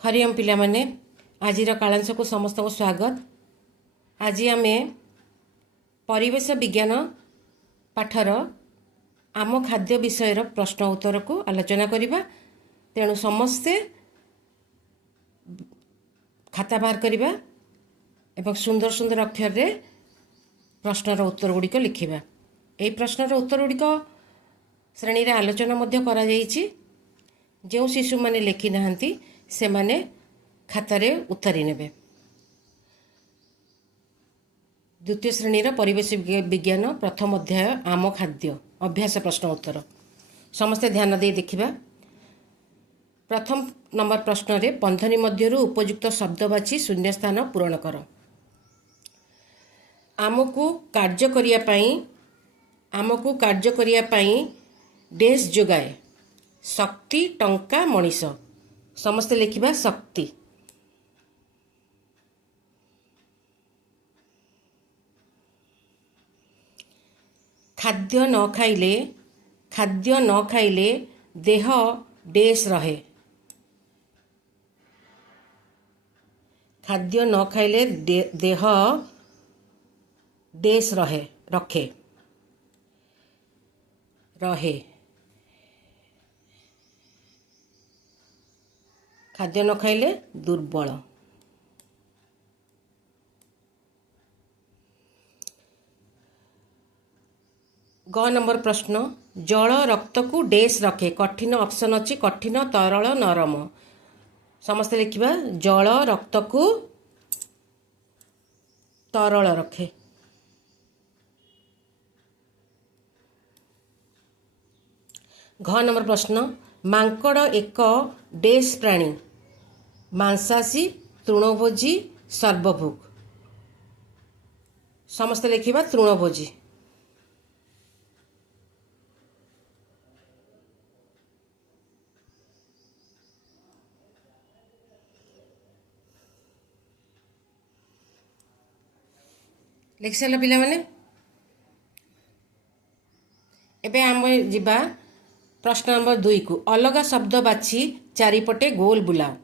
हरिओम पिला माने आज कालांश को समस्त को स्वागत। आज आम परिवेश विज्ञान पाठर आम खाद्य विषय प्रश्न उत्तर को आलोचना करिबा। तेणु समस्ते खाता बाहर करिबा एवं सुंदर सुंदर अक्षर रे प्रश्नर उत्तर गुड़िक लिखिबा। एही प्रश्नर उत्तर गुड़िक श्रेणी रे आलोचना मध्य करा जायछि। जो शिशु माने लिखि नाहंती से माने खातारे उत्तरी नेबे। द्वितीय श्रेणी परिवेश विज्ञान प्रथम अध्याय आम खाद्य अभ्यास प्रश्न उत्तर समस्ते ध्यान दे देखिबा। प्रथम नंबर प्रश्न रे बंधनी मध्यरु उपयुक्त शब्द बाछि शून्य स्थान पूरण कर। आमको कार्य करिया पई डेस जोगाए शक्ति टंका मनीष। समस्ते लिखिबा शक्ति। खाद्य न खाइले देह डेस रहे। खाद्य न खाइले देह डेस रखे। खाद्य न खाइले दुर्बल। ग नंबर प्रश्न जल रक्त को डेस रखे। कठिन ऑप्शन अच्छी कठिन तरल नरम। समस्त लिखिबा जल रक्त को तरल रखे। घ नंबर प्रश्न मांकड़ एक डेस प्राणी मांसाशी तृणभोजी सर्वभोग। समस्त लिखिबा तृणभोजी। लिख सारा पिला माने एबे आम जिबा प्रश्न नंबर 2 को अलग शब्द बाछि चारिपटे गोल बुलाओ।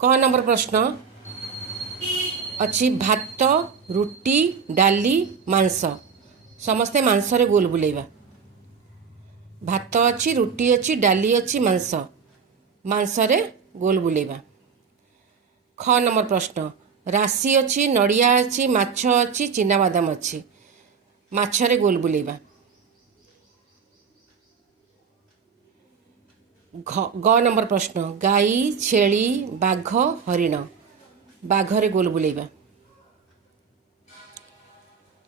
क नंबर प्रश्न अच्छी भात रुटी डाली मांस। समस्ते मांस रे गोल बुलेबा। भात अच्छी रुटी अच्छी डाली अच्छी मांस रे गोल बुलेबा। ख नंबर प्रश्न राशि अच्छी नड़िया अच्छी माछ अच्छी चिनाबादाम अच्छी माछरे गोल बुलेबा। ग नंबर प्रश्न गाई छेली बाघ हरिण बाघरे गोल बुलेबा।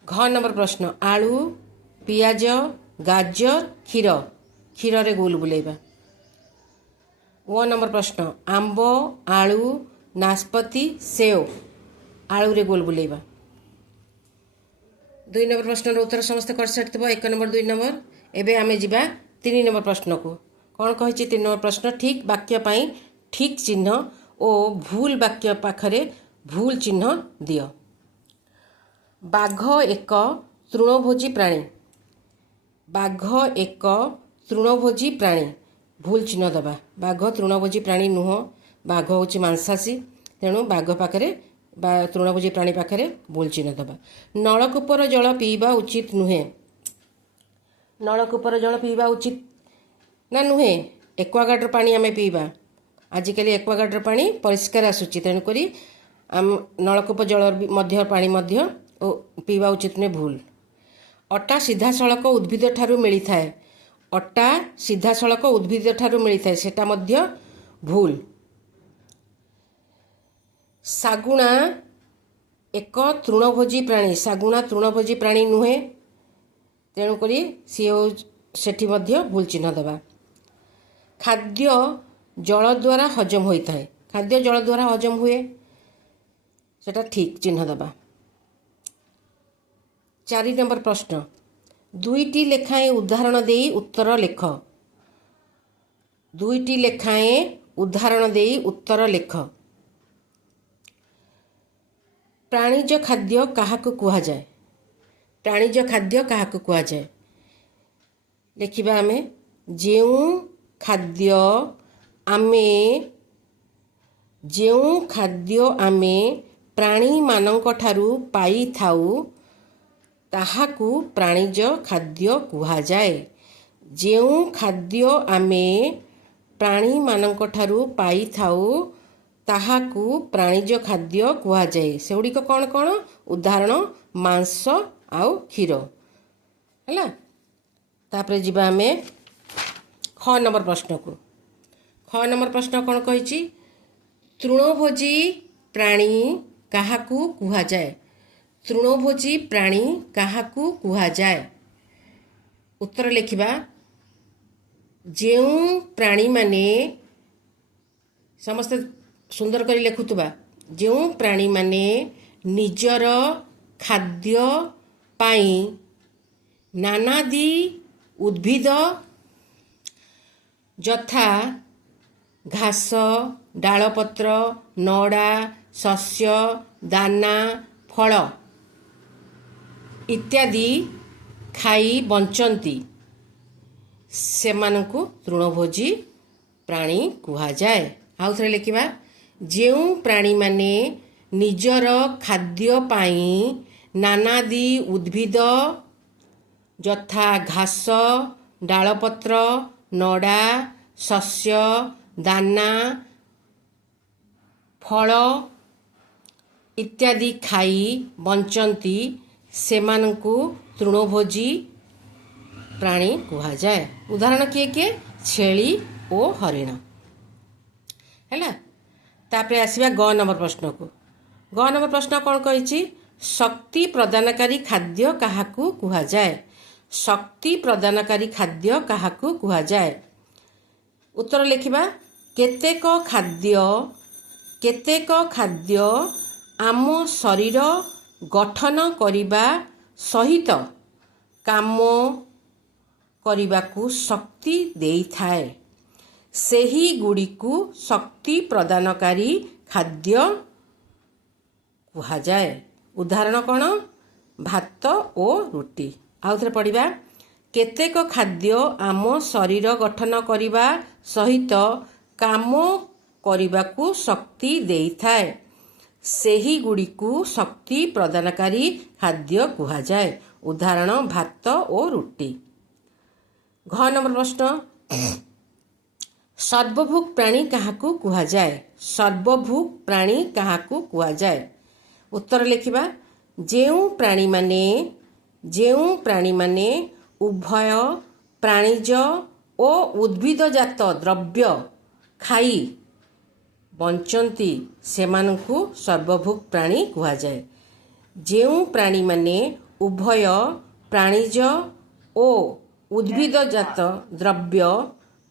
घ नंबर प्रश्न आलू पियाज गाजर क्षीर रे गोल बुलेबा। ओ नंबर प्रश्न आंब आलू नाशपति सेव आलू रे गोल बुलेबा। 2 नंबर प्रश्न उत्तर समस्त कर सारिथिबो 1 नंबर 2 नंबर। एबे आमे जिबा 3 नंबर प्रश्न को कौन कहिछि 3 नंबर प्रश्न ठीक वाक्य पाई ठीक चिन्ह और भूल वाक्य पाखरे भूल चिन्ह दियो। बाघ एक तृणभोजी प्राणी। बाघ एक तृणभोजी प्राणी भूल चिन्ह दबा। बाघ तृणभोजी प्राणी नुह बाघ होची मांसाशी तेणु बाघ पाखरे तृणभोजी प्राणी पाखरे भूल चिन्ह दबा। नलकूपर जल पीवा उचित नुहे। नलकूपर जल पीवा उचित ना नुहे। एक्वागार्डर पानी आमे पीवा। आजिकल एक्वागार्डर पानी परिष्कार आसुची तेणुक नलकूप जल मध्य पानी मध्य पीवा उचित नुहे भूल। अटा सीधा सड़क उद्भिद ठारू मिली थाए। अटा सीधा सड़क उद्भिद ठारू मिली थाए सेटा मध्य भूल। सागुणा एक तृणभोजी प्राणी। सागुणा तृणभोजी प्राणी नुहे तेणुक सी सेठी मध्य भूल चिन्ह दबा। खाद्य जल द्वारा हजम होता है। खाद्य जल द्वारा हजम हुए सेटा ठीक चिन्ह दबा। 4 नंबर प्रश्न 2टी लेखाएं उदाहरण देई उत्तर लेख। 2टी लेखाएं उदाहरण देई उत्तर लेख। प्राणीज खाद्य काहाकु कुहा जाए। प्राणीज खाद्य काहाकु कुहा जाए। लिखिबा आमे जेउ खाद्य आमे ଯେଉଁ ଖାଦ୍ୟ ଆମେ ପ୍ରାଣୀମାନଙ୍କ ଠାରୁ ପାଇଥାଉ ତାହାକୁ ପ୍ରାଣୀଜ ଖାଦ୍ୟ କୁହାଯାଏ। ଯେଉଁ ଖାଦ୍ୟ ଆମେ ପ୍ରାଣୀମାନଙ୍କ ଠାରୁ ପାଇଥାଉ ତାହାକୁ ପ୍ରାଣୀଜ ଖାଦ୍ୟ କୁହାଯାଏ। ସେଗୁଡ଼ିକ କ'ଣ କ'ଣ? ଉଦାହରଣ ମାଂସ ଆଉ କ୍ଷୀର ହେଲା। ତାପରେ ଯିବା ଆମେ ଖ ନମ୍ବର ପ୍ରଶ୍ନକୁ। ଖ ନମ୍ବର ପ୍ରଶ୍ନ କ'ଣ କହିଛି? ତୃଣଭୋଜୀ ପ୍ରାଣୀ କାହାକୁ କୁହାଯାଏ? ତୃଣଭୋଜୀ ପ୍ରାଣୀ କାହାକୁ କୁହାଯାଏ? ଉତ୍ତର ଲେଖିବା। ଯେଉଁ ପ୍ରାଣୀମାନେ ସମସ୍ତେ ସୁନ୍ଦର କରି ଲେଖୁଥିବା, ଯେଉଁ ପ୍ରାଣୀମାନେ ନିଜର ଖାଦ୍ୟ ପାଇଁ ନାନାଦି ଉଦ୍ଭିଦ ଯଥା ଘାସ, ଡାଳପତ୍ର, ନଡ଼ା, ଶସ୍ୟ, ଦାନା, ଫଳ ଇତ୍ୟାଦି ଖାଇ ବଞ୍ଚନ୍ତି ସେମାନଙ୍କୁ ତୃଣଭୋଜୀ ପ୍ରାଣୀ କୁହାଯାଏ। ଆଉ ଥରେ ଲେଖିବା। ଯେଉଁ ପ୍ରାଣୀମାନେ ନିଜର ଖାଦ୍ୟ ପାଇଁ ନାନାଦି ଉଦ୍ଭିଦ ଯଥା ଘାସ, ଡାଳପତ୍ର, ନଡ଼ା, ଶସ୍ୟ, ଦାନା, ଫଳ ଇତ୍ୟାଦି ଖାଇ ବଞ୍ଚନ୍ତି ସେମାନଙ୍କୁ ତୃଣଭୋଜୀ ପ୍ରାଣୀ କୁହାଯାଏ। ଉଦାହରଣ କିଏ କିଏ? ଛେଳି ଓ ହରିଣ ହେଲା। ତାପରେ ଆସିବା ଗ ନମ୍ବର ପ୍ରଶ୍ନକୁ। ଗ ନମ୍ବର ପ୍ରଶ୍ନ କ'ଣ କହିଛି? ଶକ୍ତି ପ୍ରଦାନକାରୀ ଖାଦ୍ୟ କାହାକୁ କୁହାଯାଏ? ଶକ୍ତି ପ୍ରଦାନକାରୀ ଖାଦ୍ୟ କାହାକୁ କୁହାଯାଏ? ଉତ୍ତର ଲେଖିବା। କେତେକ ଖାଦ୍ୟ ଆମ ଶରୀର ଗଠନ କରିବା ସହିତ କାମ କରିବାକୁ ଶକ୍ତି ଦେଇଥାଏ। ସେହିଗୁଡ଼ିକୁ ଶକ୍ତି ପ୍ରଦାନକାରୀ ଖାଦ୍ୟ କୁହାଯାଏ। ଉଦାହରଣ କ'ଣ? ଭାତ ଓ ରୁଟି। ଆଉ ଥରେ ପଢ଼ିବା। କେତେକ ଖାଦ୍ୟ ଆମ ଶରୀର ଗଠନ କରିବା ସହିତ କାମ କରିବାକୁ ଶକ୍ତି ଦେଇଥାଏ। ସେହିଗୁଡ଼ିକୁ ଶକ୍ତି ପ୍ରଦାନକାରୀ ଖାଦ୍ୟ କୁହାଯାଏ। ଉଦାହରଣ ଭାତ ଓ ରୁଟି। ଘ ନମ୍ବର ପ୍ରଶ୍ନ। ସର୍ବଭୂକ ପ୍ରାଣୀ କାହାକୁ କୁହାଯାଏ? ସର୍ବଭୂକ ପ୍ରାଣୀ କାହାକୁ କୁହାଯାଏ? ଉତ୍ତର ଲେଖିବା। ଯେଉଁ ପ୍ରାଣୀମାନେ ଉଭୟ ପ୍ରାଣୀଜ ଓ ଉଦ୍ଭିଦଜାତ ଦ୍ରବ୍ୟ ଖାଇ ବଞ୍ଚନ୍ତି ସେମାନଙ୍କୁ ସର୍ବଭୂକ ପ୍ରାଣୀ କୁହାଯାଏ। ଯେଉଁ ପ୍ରାଣୀମାନେ ଉଭୟ ପ୍ରାଣୀଜ ଓ ଉଦ୍ଭିଦଜାତ ଦ୍ରବ୍ୟ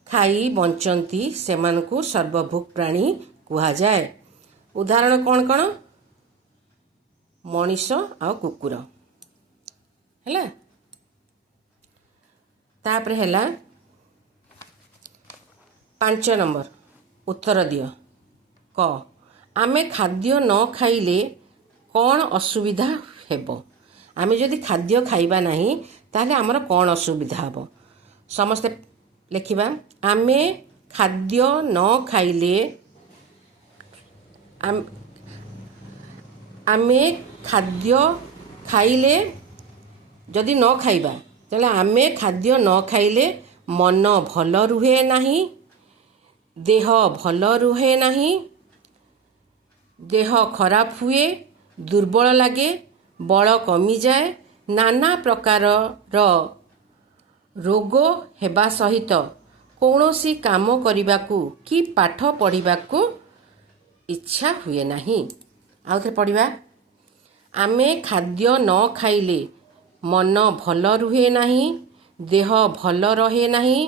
ଖାଇ ବଞ୍ଚନ୍ତି ସେମାନଙ୍କୁ ସର୍ବଭୂକ ପ୍ରାଣୀ କୁହାଯାଏ। ଉଦାହରଣ କ'ଣ କ'ଣ? ମଣିଷ ଆଉ କୁକୁର ହେଲା। ତାପରେ ହେଲା 5 ନମ୍ବର। ଉତ୍ତର ଦିଅ। କ। ଆମେ ଖାଦ୍ୟ ନ ଖାଇଲେ କ'ଣ ଅସୁବିଧା ହେବ? ଆମେ ଯଦି ଖାଦ୍ୟ ଖାଇବା ନାହିଁ ତାହେଲେ ଆମର କ'ଣ ଅସୁବିଧା ହେବ? ସମସ୍ତେ ଲେଖିବା। ଆମେ ଖାଦ୍ୟ ନ ଖାଇଲେ ଆମେ ଖାଦ୍ୟ ଖାଇଲେ ଯଦି ନ ଖାଇବା ତାହେଲେ ଆମେ ଖାଦ୍ୟ ନ ଖାଇଲେ ମନ ଭଲ ରୁହେ ନାହିଁ, ଦେହ ଭଲ ରୁହେ ନାହିଁ, ଦେହ ଖରାପ ହୁଏ, ଦୁର୍ବଳ ଲାଗେ, ବଳ କମିଯାଏ, ନାନା ପ୍ରକାରର ରୋଗ ହେବା ସହିତ କୌଣସି କାମ କରିବାକୁ କି ପାଠ ପଢ଼ିବାକୁ ଇଚ୍ଛା ହୁଏ ନାହିଁ। ଆଉ ଥରେ ପଢ଼ିବା। ଆମେ ଖାଦ୍ୟ ନ ଖାଇଲେ ମନ ଭଲ ରୁହେ ନାହିଁ, ଦେହ ଭଲ ରହେ ନାହିଁ,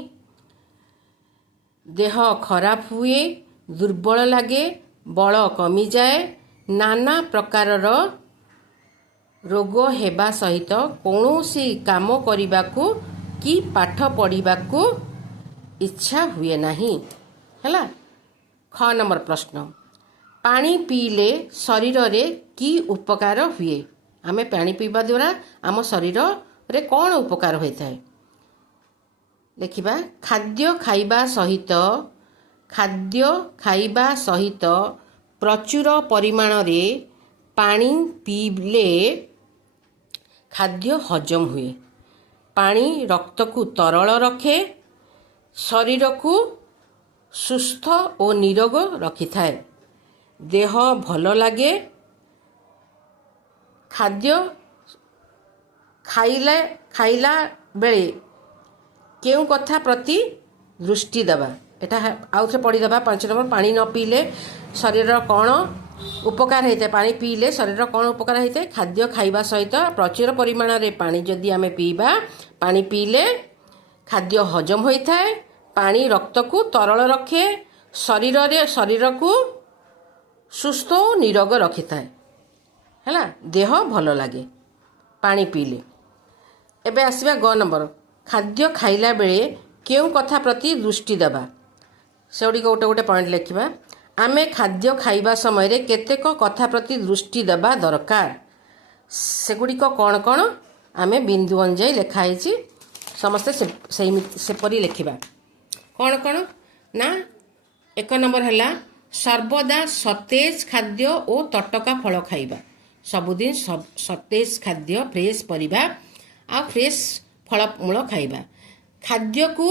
ଦେହ ଖରାପ ହୁଏ, ଦୁର୍ବଳ ଲାଗେ, ବଳ କମିଯାଏ, ନାନା ପ୍ରକାରର ରୋଗ ହେବା ସହିତ କୌଣସି କାମ କରିବାକୁ କି ପାଠ ପଢ଼ିବାକୁ ଇଚ୍ଛା ହୁଏ ନାହିଁ ହେଲା। ଖ ନମ୍ବର ପ୍ରଶ୍ନ। ପାଣି ପିଇଲେ ଶରୀରରେ କି ଉପକାର ହୁଏ? ଆମେ ପାଣି ପିଇବା ଦ୍ୱାରା ଆମ ଶରୀରରେ କ'ଣ ଉପକାର ହୋଇଥାଏ? ଲେଖିବା। ଖାଦ୍ୟ ଖାଇବା ସହିତ ଖାଦ୍ୟ ଖାଇବା ସହିତ ପ୍ରଚୁର ପରିମାଣରେ ପାଣି ପିଇଲେ ଖାଦ୍ୟ ହଜମ ହୁଏ। ପାଣି ରକ୍ତକୁ ତରଳ ରଖେ, ଶରୀରକୁ ସୁସ୍ଥ ଓ ନିରୋଗ ରଖିଥାଏ, ଦେହ ଭଲ ଲାଗେ। ଖାଦ୍ୟ ଖାଇଲା ବେଳେ କେଉଁ କଥା ପ୍ରତି ଦୃଷ୍ଟି ଦେବା? ଏଟା ଆଉଥରେ ପଢ଼ିଦେବା। 5 ନମ୍ବର, ପାଣି ନ ପିଇଲେ ଶରୀରର କ'ଣ ଉପକାର ହୋଇଥାଏ? ପାଣି ପିଇଲେ ଶରୀରର କ'ଣ ଉପକାର ହୋଇଥାଏ? ଖାଦ୍ୟ ଖାଇବା ସହିତ ପ୍ରଚୁର ପରିମାଣରେ ପାଣି ଯଦି ଆମେ ପିଇବା, ପାଣି ପିଇଲେ ଖାଦ୍ୟ ହଜମ ହୋଇଥାଏ, ପାଣି ରକ୍ତକୁ ତରଳ ରଖେ, ଶରୀରକୁ ସୁସ୍ଥ ଓ ନିରୋଗ ରଖିଥାଏ, ହେଲା, ଦେହ ଭଲ ଲାଗେ ପାଣି ପିଇଲେ। ଏବେ ଆସିବା ଗ ନମ୍ବର, ଖାଦ୍ୟ ଖାଇଲା ବେଳେ କେଉଁ କଥା ପ୍ରତି ଦୃଷ୍ଟି ଦେବା? ସେଗୁଡ଼ିକ ଗୋଟେ ଗୋଟେ ପଏଣ୍ଟ ଲେଖିବା। ଆମେ ଖାଦ୍ୟ ଖାଇବା ସମୟରେ କେତେକ କଥା ପ୍ରତି ଦୃଷ୍ଟି ଦେବା ଦରକାର। ସେଗୁଡ଼ିକ କ'ଣ କ'ଣ? ଆମେ ବିନ୍ଦୁ ଅନୁଯାୟୀ ଲେଖା ହେଇଛି, ସମସ୍ତେ ସେପରି ଲେଖିବା। କ'ଣ କ'ଣ ନା, 1 ନମ୍ବର ହେଲା ସର୍ବଦା ସତେଜ ଖାଦ୍ୟ ଓ ତଟକା ଫଳ ଖାଇବା। ସବୁଦିନ ସତେଜ ଖାଦ୍ୟ, ଫ୍ରେଶ୍ ପରିବା ଆଉ ଫ୍ରେଶ୍ ଫଳମୂଳ ଖାଇବା। ଖାଦ୍ୟକୁ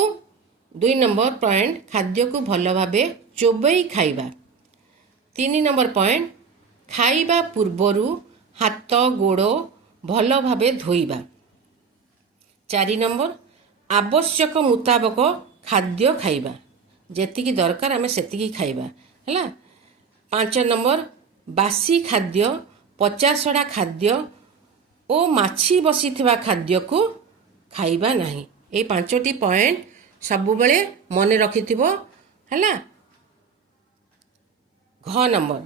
2 ନମ୍ବର ପଏଣ୍ଟ, ଖାଦ୍ୟକୁ ଭଲ ଭାବେ ଚୋବେଇ ଖାଇବା। 3 ନମ୍ବର ପଏଣ୍ଟ, ଖାଇବା ପୂର୍ବରୁ ହାତ ଗୋଡ଼ ଭଲ ଭାବେ ଧୋଇବା। 4 ନମ୍ବର, ଆବଶ୍ୟକ ମୁତାବକ ଖାଦ୍ୟ ଖାଇବା, ଯେତିକି ଦରକାର ଆମେ ସେତିକି ଖାଇବା, ହେଲା। 5 ନମ୍ବର, ବାସି ଖାଦ୍ୟ, ପଚାସଢ଼ା ଖାଦ୍ୟ ଓ ମାଛି ବସିଥିବା ଖାଦ୍ୟକୁ ଖାଇବା ନାହିଁ। ଏଇ 5ଟି ପଏଣ୍ଟ ସବୁବେଳେ ମନେ ରଖିଥିବ, ହେଲା। ଘ ନମ୍ବର,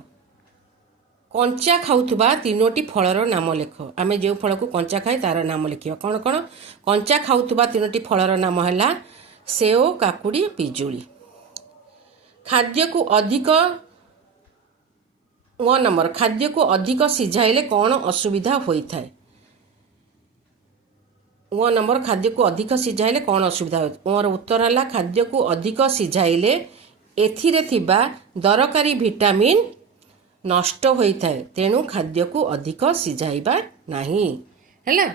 କଞ୍ଚା ଖାଉଥିବା 3ଟି ଫଳର ନାମ ଲେଖ। ଆମେ ଯେଉଁ ଫଳକୁ କଞ୍ଚା ଖାଏ ତାର ନାମ ଲେଖିବା। କ'ଣ କ'ଣ? କଞ୍ଚା ଖାଉଥିବା 3ଟି ଫଳର ନାମ ହେଲା ସେଓ, କାକୁଡ଼ି, ପିଜୁଳି। ଖାଦ୍ୟକୁ ଅଧିକ 1 ନମ୍ବର, ଖାଦ୍ୟକୁ ଅଧିକ ସିଝାଇଲେ କ'ଣ ଅସୁବିଧା ହୋଇଥାଏ? 1 ନମ୍ବର, ଖାଦ୍ୟକୁ ଅଧିକ ସିଝାଇଲେ କ'ଣ ଅସୁବିଧା ହୋଇଥାଏ? ମୋର ଉତ୍ତର ହେଲା ଖାଦ୍ୟକୁ ଅଧିକ ସିଝାଇଲେ ଏଥିରେ ଥିବା ଦରକାରୀ ଭିଟାମିନ୍ ନଷ୍ଟ ହୋଇଥାଏ, ତେଣୁ ଖାଦ୍ୟକୁ ଅଧିକ ସିଝାଇବା ନାହିଁ, ହେଲା।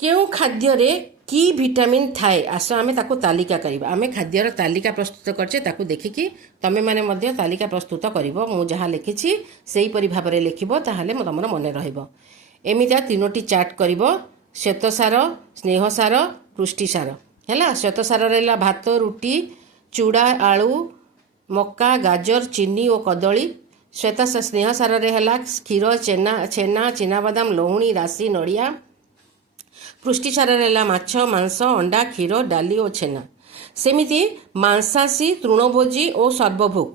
କେଉଁ ଖାଦ୍ୟରେ କି ଭିଟାମିନ୍ ଥାଏ? ଆସ ଆମେ ତାକୁ ତାଲିକା କରିବା। ଆମେ ଖାଦ୍ୟର ତାଲିକା ପ୍ରସ୍ତୁତ କରିଛେ, ତାକୁ ଦେଖିକି ତମେମାନେ ମଧ୍ୟ ତାଲିକା ପ୍ରସ୍ତୁତ କରିବ। ମୁଁ ଯାହା ଲେଖିଛି ସେହିପରି ଭାବରେ ଲେଖିବ, ତାହେଲେ ତମର ମନେ ରହିବ। ଏମିତିଆ 3ଟି ଚାର୍ଟ କରିବ। ଶ୍ୱେତସାର, ସ୍ନେହସାର, ପୁଷ୍ଟିସାର, ହେଲା। ଶ୍ୱେତସାରରେ ହେଲା ଭାତ, ରୁଟି, ଚୁଡ଼ା, ଆଳୁ, ମକା, ଗାଜର, ଚିନି ଓ କଦଳୀ। ସ୍ନେହସାରରେ ହେଲା କ୍ଷୀର, ଛେନା, ଚିନାବାଦାମ, ଲହୁଣୀ, ରାଶି, ନଡ଼ିଆ। ପୁଷ୍ଟିସାରରେ ହେଲା ମାଛ, ମାଂସ, ଅଣ୍ଡା, କ୍ଷୀର, ଡାଲି ଓ ଛେନା। ସେମିତି ମାଂସାଶୀ, ତୃଣଭୋଜୀ ଓ ସର୍ବଭୋଗ,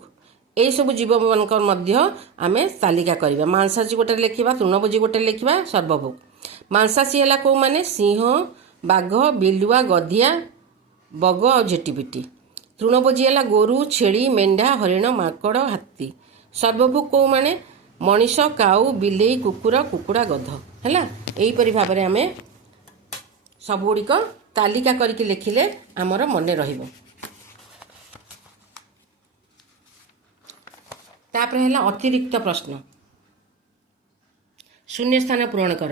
ଏହିସବୁ ଜୀବମାନଙ୍କ ମଧ୍ୟ ଆମେ ତାଲିକା କରିବା। ମାଂସାଶୀ ଗୋଟେ ଲେଖିବା, ତୃଣଭୋଜୀ ଗୋଟେ ଲେଖିବା, ସର୍ବଭୋଗ। ମାଂସାଶୀ ହେଲା କେଉଁମାନେ? ସିଂହ, ବାଘ, ବିଲୁଆ, ଗଧିଆ, ବଗ ଆଉ ଝିଟିପିଟି। ତୃଣଭୋଜୀ ହେଲା ଗୋରୁ, ଛେଳି, ମେଣ୍ଢା, ହରିଣ, ମାଙ୍କଡ଼, ହାତୀ। ସର୍ବଭୋଗ କେଉଁମାନେ? ମଣିଷ, କାଉ, ବିଲେଇ, କୁକୁଡ଼ା, ଗଧ, ହେଲା। ଏହିପରି ଭାବରେ ଆମେ ସବୁଗୁଡ଼ିକ ତାଲିକା କରିକି ଲେଖିଲେ ଆମର ମନେ ରହିବ। ତାପରେ ହେଲା ଅତିରିକ୍ତ ପ୍ରଶ୍ନ। ଶୂନ୍ୟ ସ୍ଥାନ ପୂରଣ କର।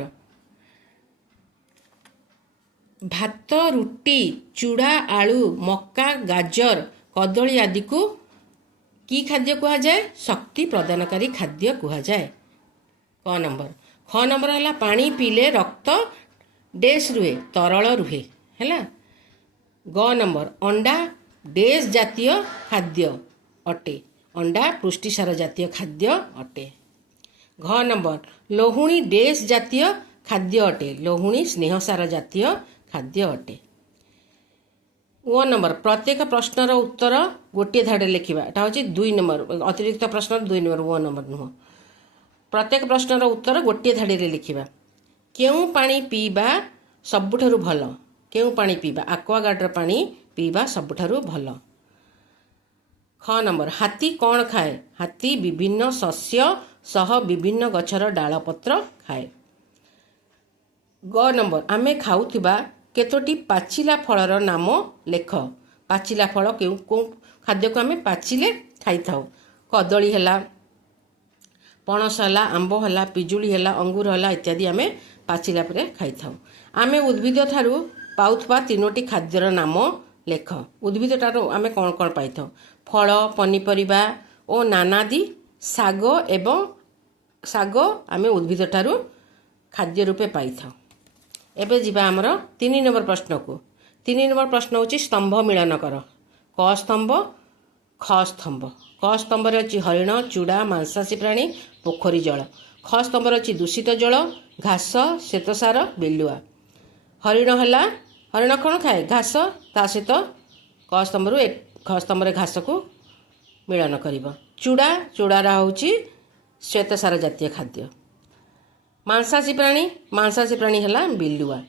ଭାତ, ରୁଟି, ଚୁଡ଼ା, ଆଳୁ, ମକା, ଗାଜର, କଦଳୀ ଆଦିକୁ କି ଖାଦ୍ୟ କୁହାଯାଏ? ଶକ୍ତି ପ୍ରଦାନକାରୀ ଖାଦ୍ୟ କୁହାଯାଏ। କ ନମ୍ବର। ଖ ନମ୍ବର ହେଲା ପାଣି ପିଇଲେ ରକ୍ତ ଡେସ୍ ରୁହେ, ତରଳ ରୁହେ, ହେଲା। ଗ ନମ୍ବର, ଅଣ୍ଡା ଡେସ୍ ଜାତୀୟ ଖାଦ୍ୟ ଅଟେ, ଅଣ୍ଡା ପୁଷ୍ଟିସାର ଜାତୀୟ ଖାଦ୍ୟ ଅଟେ। ଘ ନମ୍ବର, ଲହୁଣୀ ଡେସ୍ ଜାତୀୟ ଖାଦ୍ୟ ଅଟେ, ଲହୁଣୀ ସ୍ନେହସାର ଜାତୀୟ ଖାଦ୍ୟ ଅଟେ। ଓ ନମ୍ବର, ପ୍ରତ୍ୟେକ ପ୍ରଶ୍ନର ଉତ୍ତର ଗୋଟିଏ ଧାଡ଼ିରେ ଲେଖିବା। ଏଟା ହେଉଛି 2 ନମ୍ବର, ଅତିରିକ୍ତ ପ୍ରଶ୍ନର 2 ନମ୍ବର, ଓ ନମ୍ବର ନୁହଁ। ପ୍ରତ୍ୟେକ ପ୍ରଶ୍ନର ଉତ୍ତର ଗୋଟିଏ ଧାଡ଼ିରେ ଲେଖିବା। କେଉଁ ପାଣି ପିଇବା ସବୁଠାରୁ ଭଲ? କେଉଁ ପାଣି ପିଇବା? ଆକ୍ୱାଗାର୍ଡର ପାଣି ପିଇବା ସବୁଠାରୁ ଭଲ। ଖ ନମ୍ବର, ହାତୀ କ'ଣ ଖାଏ? ହାତୀ ବିଭିନ୍ନ ଶସ୍ୟ ସହ ବିଭିନ୍ନ ଗଛର ଡାଳପତ୍ର ଖାଏ। ଗ ନମ୍ବର, ଆମେ ଖାଉଥିବା କେତୋଟି ପାଚିଲା ଫଳର ନାମ ଲେଖ। ପାଚିଲା ଫଳ କେଉଁ ଖାଦ୍ୟକୁ ଆମେ ପାଚିଲେ ଖାଇଥାଉ। କଦଳୀ ହେଲା, ପଣସ ହେଲା, ଆମ୍ବ ହେଲା, ପିଜୁଳି ହେଲା, ଅଙ୍ଗୁର ହେଲା ଇତ୍ୟାଦି ଆମେ ପାଚିଲା ପରେ ଖାଇଥାଉ। ଆମେ ଉଦ୍ଭିଦ ଠାରୁ ପାଉଥିବା 3ଟି ଖାଦ୍ୟର ନାମ ଲେଖ। ଉଦ୍ଭିଦ ଠାରୁ ଆମେ କ'ଣ କ'ଣ ପାଇଥାଉ? ଫଳ, ପନିପରିବା ଓ ନାନାଦି ଶାଗ ଆମେ ଉଦ୍ଭିଦ ଠାରୁ ଖାଦ୍ୟ ରୂପେ ପାଇଥାଉ। ଏବେ ଯିବା ଆମର 3 ନମ୍ବର ପ୍ରଶ୍ନକୁ। 3 ନମ୍ବର ପ୍ରଶ୍ନ ହେଉଛି ସ୍ତମ୍ଭ ମିଳନ କର। କ ସ୍ତମ୍ଭ, ଖ ସ୍ତମ୍ଭ। କ ସ୍ତମ୍ଭରେ ଅଛି ହରିଣ, ଚୁଡ଼ା, ମାଂସାଶୀ ପ୍ରାଣୀ, ପୋଖରୀ ଜଳ। ଖ ସ୍ତମ୍ଭରେ ଅଛି ଦୂଷିତ ଜଳ, ଘାସ, ଶ୍ୱେତସାର, ବିଲୁଆ। ହରିଣ କ'ଣ ଖାଏ? ଘାସ। ତା ସହିତ ଖ ସ୍ତମ୍ଭରେ ଘାସକୁ ମିଳନ କରିବ। ଚୁଡ଼ାର ହେଉଛି ଶ୍ୱେତସାର ଜାତୀୟ ଖାଦ୍ୟ। ମାଂସାଶୀ ପ୍ରାଣୀ ହେଲା ବିଲୁଆ।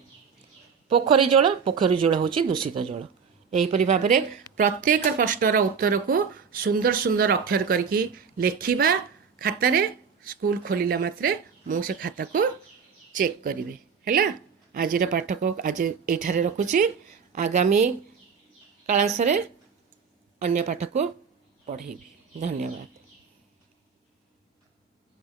ପୋଖରୀ ଜଳ ହେଉଛି ଦୂଷିତ ଜଳ। ଏହିପରି ଭାବରେ ପ୍ରତ୍ୟେକ ପ୍ରଶ୍ନର ଉତ୍ତରକୁ ସୁନ୍ଦର ସୁନ୍ଦର ଅକ୍ଷର କରିକି ଲେଖିବା ଖାତାରେ। ସ୍କୁଲ ଖୋଲିଲା ମାତ୍ରେ ମୁଁ ସେ ଖାତାକୁ ଚେକ୍ କରିବି। ହେଲା, ଆଜିର ପାଠକୁ ଆଜି ଏଇଠାରେ ରଖୁଛି। ଆଗାମୀ କ୍ଲାସରେ ଅନ୍ୟ ପାଠକୁ ପଢ଼େଇବି। ଧନ୍ୟବାଦ।